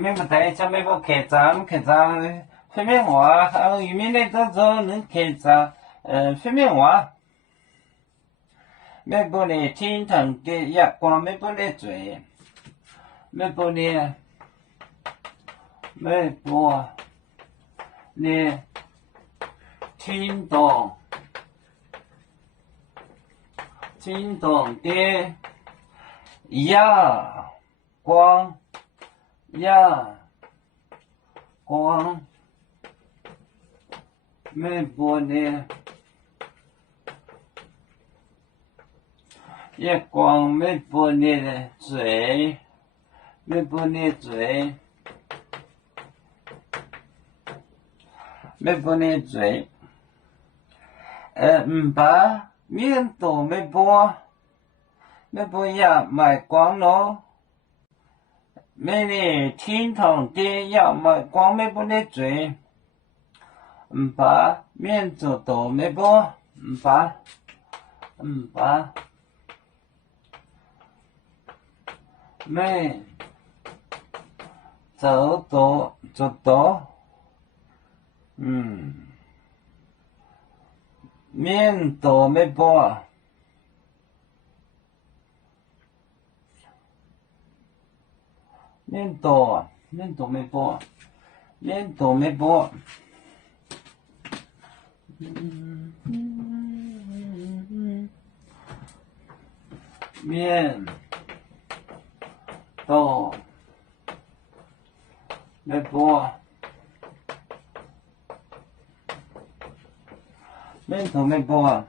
面不对，下面不开张，废面话，语面的这种能开张，废面话。没不呢，天堂的月光没不呢嘴，没不呢，没不呢，天堂的月光，没不呢。月光没不你的嘴，没不你嘴，没不你嘴，把面都没播呀买光咯，没你天堂的呀买光没不你嘴，把面都没播，把。没走多，面多没播，面多没播，面多没播，面多没播，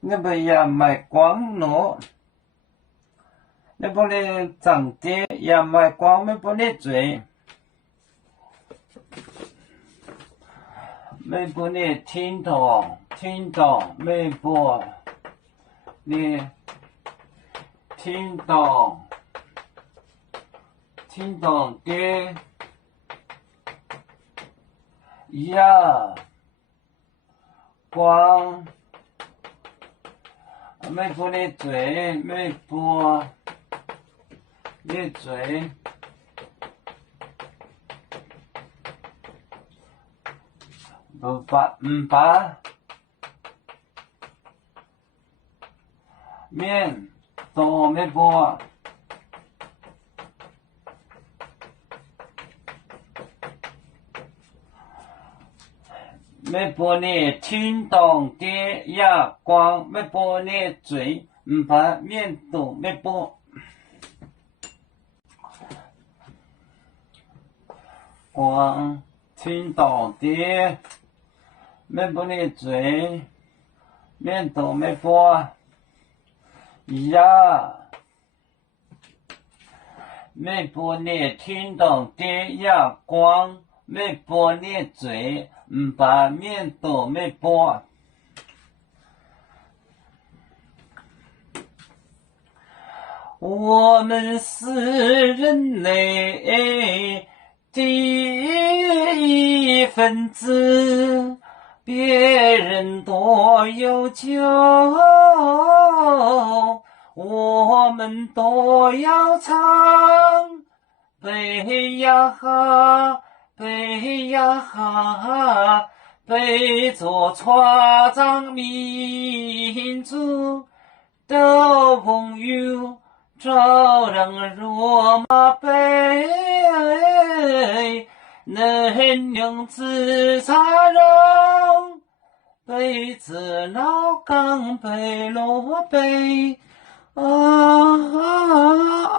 那不也买光咯？那不呢长的也买光没不呢嘴，没不呢听到没播，你听到的呀光没播你嘴，没播你嘴，把面都没播。没播你听懂的呀光，没播你嘴，把面都没播。光听懂的，没播你嘴，面都没播。呀，没播你听懂的呀光，没播你嘴。把面都没播，我们是人类的一份子，别人多有酒，我们都要唱，背呀哈。背呀哈，背着船长民族的朋友，照让罗马背，能用自杀让，背子老岗背罗背啊。